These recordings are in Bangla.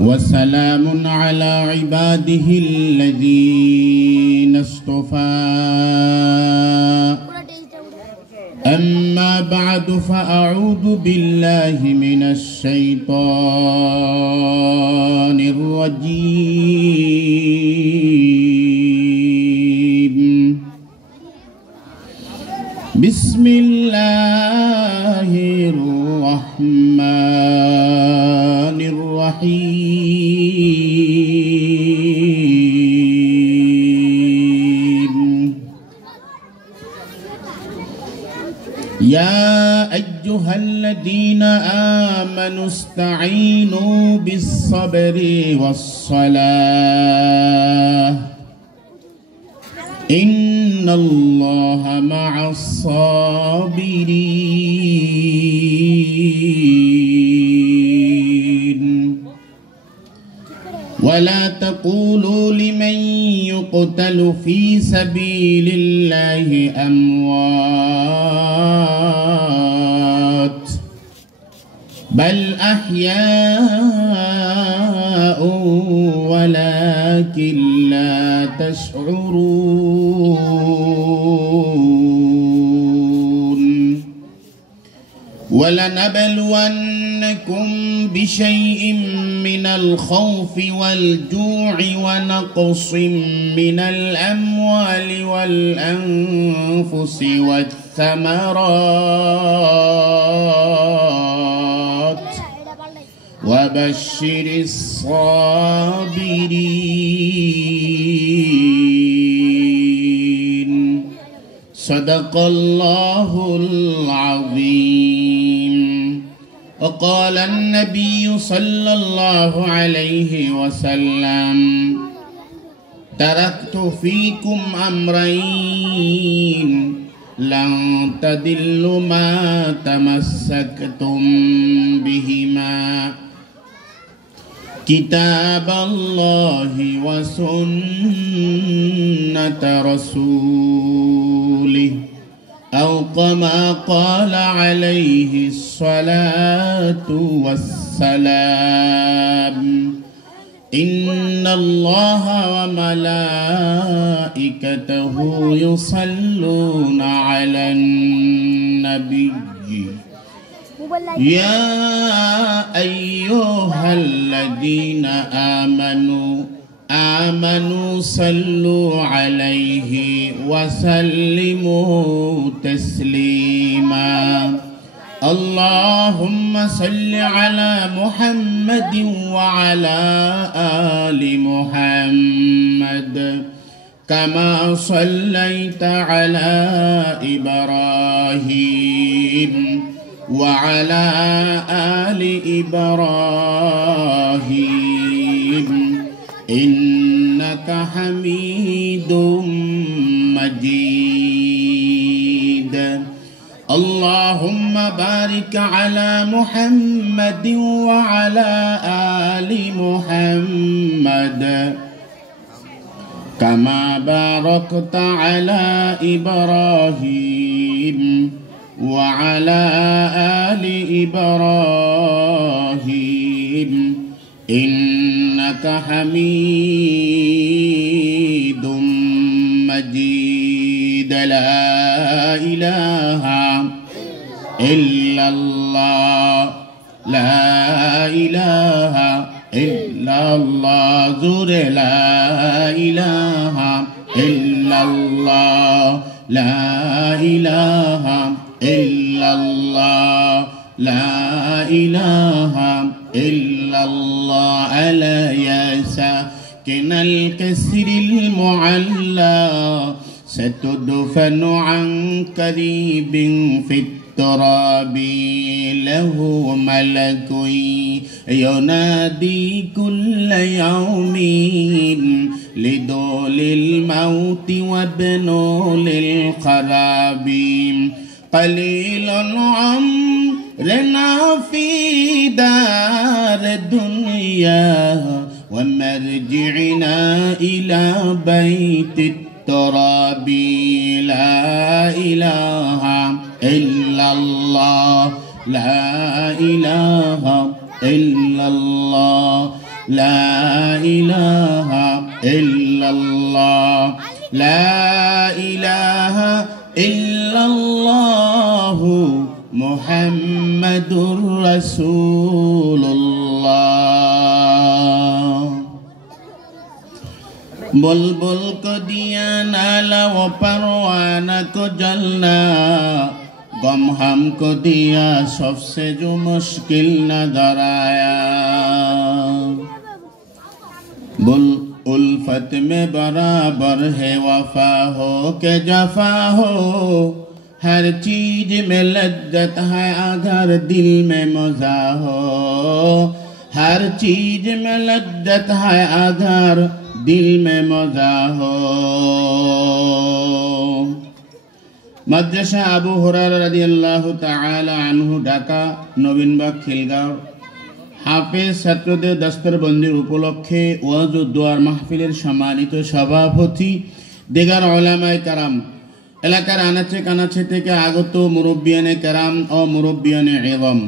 وسلام على عباده الذين اصطفى أما بعد فأعوذ بالله من الشيطان الرجيم بسم الله الرحمن الرحيم يا أيها الذين آمنوا استعينوا بالصبر والصلاة إن الله مع الصابرين ولا تقولوا لمن يقتل في سبيل الله أموات بل أحياء ولكن لا تشعرون ولنبلونكم بشيء من الخوف والجوع ونقص من الأموال والأنفس والثمرات وبشر الصابرين صدق الله العظيم. وقال النبي صلى الله عليه وسلم تركت فيكم أمرين لن تضلوا ما تمسكتم بهما كتاب الله وسنة رسوله أو كما قال عليه الصلاة والسلام إن الله وملائكته يصلون على النبي يا أيها الذين آمنوا صلوا عليه وسلموا تسليما اللهم صل على محمد وعلى آل محمد كما صليت على إبراهيم وعلى آل إبراهيم إنك حميد مجيد اللهم بارك على محمد وعلى آل محمد كما باركت على إبراهيم وعلى آل إبراهيم إنك حميد مجيد لا إله إلا الله لا إله إلا الله زور لا إله إلا الله لا إله إلا الله لا إله إلا الله على يا ساكن الكسر المعلى ستدفن عن قريب في التراب له ملك ينادي كل يوم لدول الموت وابنوا للخراب قليل عمرنا في دار الدنيا ومرجعنا إلى بيت التراب لا إله إلا الله لا إله إلا الله لا إله إلا الله لا إله إلا الله محمد رسول الله बुलबुल को दिया नाला वो परवाना को जलना गम हमको दिया सबसे जो मुश्किल नजर आया बुल उल्फत में बराबर है वफा हो के जफा हो हर चीज में लज्जत है अगर दिल में मजा हो हर चीज में लज्जत है अगर दिल में मजा हो मद्रसा আবু হুরায়রা রাদিয়াল্লাহু তাআলা আনহু ঢাকা নবীনবাগ খিলগাঁও হাফেজ ছাত্রদের দস্তরবন্দির উপলক্ষে ওয়াজ ও দোয়ার মাহফিলের সম্মানিত সভাপতি দিগার উলামায়ে কেরাম এলাকার আনাচে কানাচে থেকে আগত মুরব্বিয়ানে কেরাম ও মুরব্বিয়ানে ইলম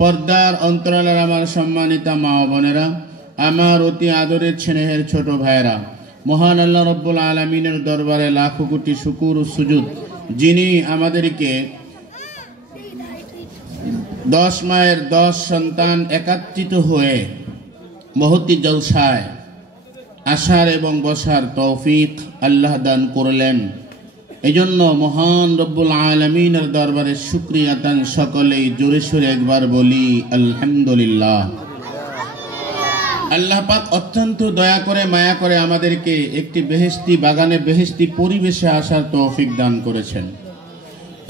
পর্দার অন্তরালের আমার সম্মানিতা মা ও বোনেরা আমার অতি আদরের স্নেহের ছোট ভাইরা মহান আল্লাহ রাব্বুল আলামিনের দরবারে লাখো কোটি শুকর ও সুজুদ যিনি আমাদেরকে 10 মায়ের 10 সন্তান একত্রিত হয়ে মহতি জলসায় আসার এবং বসার তৌফিক আল্লাহ দান করলেন এজন্য মহান রব্বুল আলামিনের দরবারে শুকরিয়া দান সকলেই জোরে সোরে একবার বলি আলহামদুলিল্লাহ আল্লাহ পাক অত্যন্ত দয়া করে মায়া করে আমাদেরকে একটি বেহেশতি বাগানে বেহেশতি পরিবেশে আসার তৌফিক দান করেছেন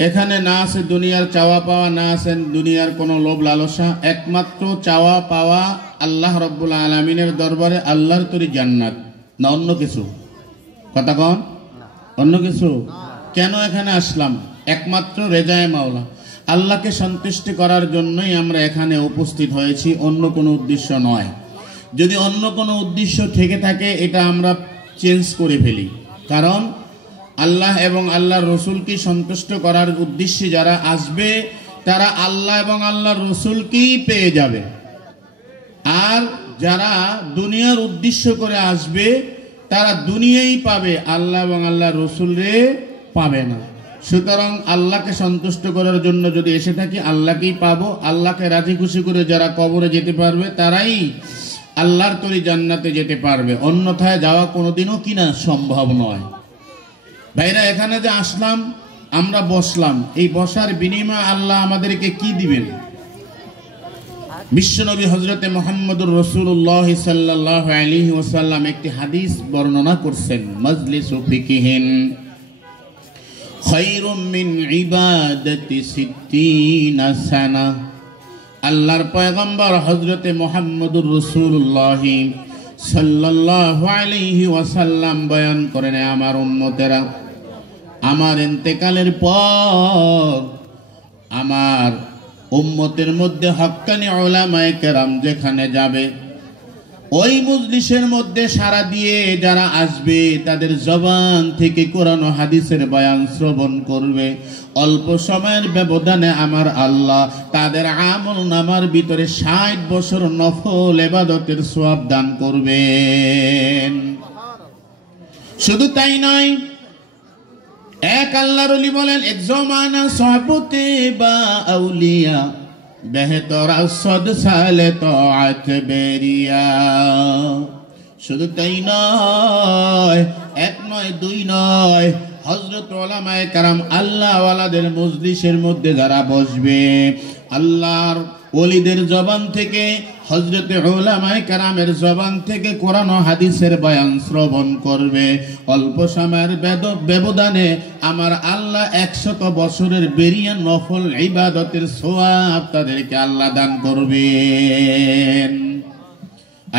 এখানে না আছে দুনিয়ার চাওয়া পাওয়া না আছে দুনিয়ার কোনো লোভ লালসা একমাত্র চাওয়া পাওয়া আল্লাহ রাব্বুল আলামিনের দরবারে আল্লাহর তৈরি জান্নাত না অন্য কিছু কথা কোন অন্য কিছু কেন এখানে আসলাম একমাত্র রেজায়ে মাওলা আল্লাহকে সন্তুষ্ট করার জন্যই আমরা এখানে উপস্থিত হয়েছি অন্য কোনো উদ্দেশ্য নয় যদি অন্য কোনো উদ্দেশ্য থেকে থাকে এটা আমরা চেঞ্জ করে ফেলি কারণ আল্লাহ এবং আল্লাহর রাসূলকে সন্তুষ্ট করার উদ্দেশ্যে যারা আসবে তারা আল্লাহ এবং আল্লাহর রাসূলকেই পেয়ে যাবে আর যারা দুনিয়ার উদ্দেশ্য করে আসবে তারা দুনিয়াই পাবে আল্লাহ এবং আল্লাহর রাসূলরে পাবে না সুতরাং আল্লাহকে সন্তুষ্ট করার জন্য যদি এসে থাকি আল্লাহকেই পাবো আল্লাহকে রাজি খুশি করে যারা কবরে যেতে পারবে তারাই আল্লাহর তৈরি জান্নাতে যেতে পারবে অন্যথায় যাওয়া কোনোদিনও কিনা সম্ভব নয় ভাইরা এখানে যে আসলাম আমরা বসলাম এই বসার বিনিময়ে আল্লাহ আমাদেরকে কি দিবেন বিশ্বনবী হযরতে মুহাম্মদুর রাসূলুল্লাহ সাল্লাল্লাহু আলাইহি ওয়াসাল্লাম একটি হাদিস বর্ণনা করছেন মাজলিসু ফিকহিন খায়রুম মিন ইবাদাতি 60 সানা আল্লাহর পয়গম্বর হযরতে মুহাম্মদুর রাসূলুল্লাহ সাল্লাল্লাহু আলাইহি ওয়াসাল্লাম বয়ান করেন আমার উম্মতেরা আমার ইন্তেকালের পর আমার উম্মতের মধ্যে হক্কানি উলামায়ে কেরাম যেখানে যাবে ওই মজলিসের মধ্যে সারা দিয়ে যারা আসবে তাদের জবান থেকে কোরআন ও হাদিসের বয়ান শ্রবণ করবে অল্প সময়ের ব্যবধানে আমার আল্লাহ তাদের আমল নামার ভিতরে 60 বছর নফল ইবাদতের সওয়াব দান করবেন শুধু তাই নয় এক আল্লাহর ওলি বলেন এক জমানা সহবতে বা আউলিয়া বেহতর আসদ সালে তাআত বেরিয়া শুধু তাই নয় এক নয় দুই নয় হযরত উলামায়ে কেরাম আল্লাহ ওয়ালাদের মজলিসের মধ্যে যারা বসবে আল্লাহর ওলিদের জবান থেকে হযরত উলামায়ে কেরামের জবান থেকে কোরআন ও হাদিসের বয়ান শ্রবণ করবে অল্প সময়ের ব্যবধানে আমার আল্লাহ 100 বছরের বেরিয়া নফল ইবাদতের সওয়াব তাদেরকে আল্লাহ দান করবেন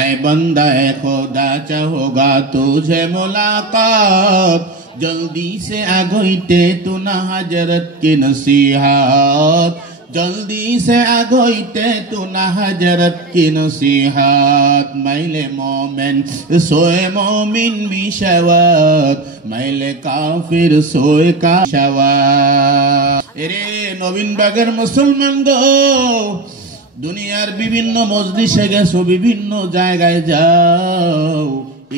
ऐ बंदा है खुदा चाहोगा तुझे मुलाकात जल्दी से आगोइते तू ना हजरत की नसीहत जल्दी से आगोइते तू ना हजरत की नसीहत मैले मोमिन सोए मोमिन मिशवत मैले काफिर सोए काशवत एरे नवीन बागर मुसलमान गो দুনিয়ার বিভিন্ন মজলিসে গেছো, বিভিন্ন জায়গায় যাও,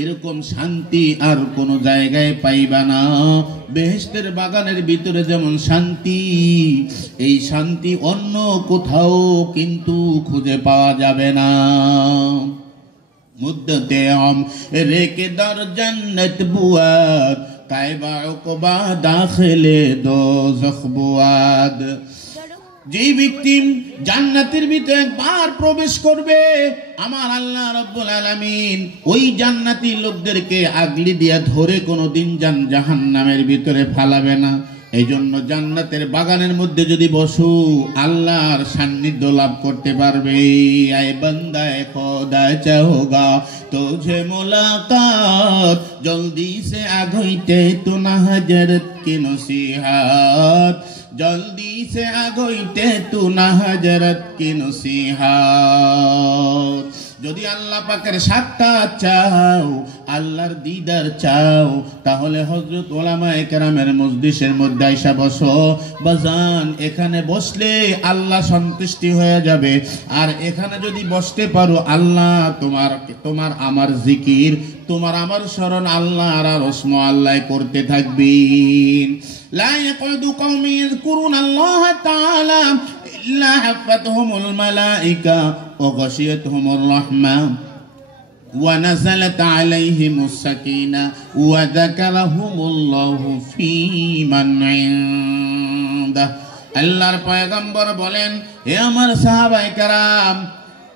এরকম শান্তি আর কোন জায়গায় পাইবা না। বেহেশতের বাগানের ভিতরে যেমন শান্তি, এই শান্তি অন্য কোথাও কিন্তু খুঁজে পাওয়া যাবে না। মুদ্দতে আম রেকে দর জান্নাত বুয়াদ, তাইবা উকবা দাখিলে দোজখ বুয়াদ। যেই ব্যক্তি জান্নাতের ভিতরে একবার প্রবেশ করবে, আমার আল্লাহ রাব্বুল আলামিন ওই জান্নাতি লোকদেরকে আগলি দিয়া ধরে কোনোদিন জাহান্নামের ভিতরে ফালাবে না। এই জন্য জান্নাতের বাগানের মধ্যে যদি বসো, আল্লাহর সান্নিধ্য লাভ করতে পারবে। আয় বান্দা খোদা চাহোগা তুঝে মুলাকাত, জলদি সে আগইতে তু না হজরত কি নসিহাত, জলদি সে আগইতে তু না হজরত কি নসিহাত। যদি আল্লাহ পাকের সাক্ষাৎ চাও, আল্লাহর দিদার চাও, তাহলে হযরত উলামায়ে কেরামের মজলিসের মধ্যে আইসা বসো বাজান। এখানে বসলে আল্লাহ সন্তুষ্টি হয়ে যাবে। আর এখানে যদি বসতে পারো, আল্লাহ তোমার আমার জিকির, তোমার আমার স্মরণ আল্লাহ আর রসম আল্লাহ করতে থাকবেন। লা ইয়াকুদু কওমি ইয়াযকুরুনা আল্লাহ তাআলা ইল্লা হাফাতহুমুল মালাইকা ওয়া গাশিয়াতহুমুর রাহমা ওয়া নাযালাত আলাইহিমুস সাকিনা ওয়া যাকারাহুমুল্লাহু ফী মান ইনদাহ। আল্লাহর পয়গম্বর বলেন, হে আমার সাহাবায়ে কেরাম,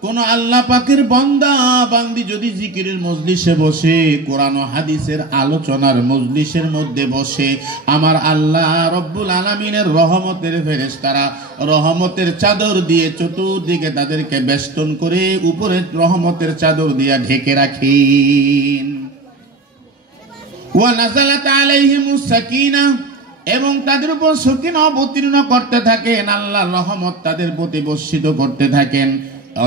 কোন আল্লাহ পাকের বান্দা বান্দি যদি জিকিরের মজলিসে বসে, কোরআন ও হাদিসের আলোচনার মজলিসের মধ্যে বসে, আমার আল্লাহ রব্বুল আলামিনের রহমতের ফেরেশতারা রহমতের চাদর দিয়ে চতুর্দিকে তাদেরকে বেষ্টন করে উপরে রহমতের চাদর দিয়ে ঢেকে রাখেন। ওয়া নাযালাত আলাইহিমুস সাকিনা, এবং তাদের উপর সকিনা অবতীর্ণ করতে থাকেন, আল্লাহর রহমত তাদের প্রতি বর্ষিত করতে থাকেন।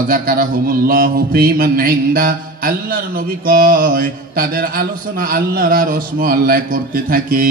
যাকারাহুমুল্লাহু ফী মান ইনদা, আল্লাহর নবী কয় তাদের আলোচনা আল্লাহর আর রসম আল্লাহ করতে থাকে।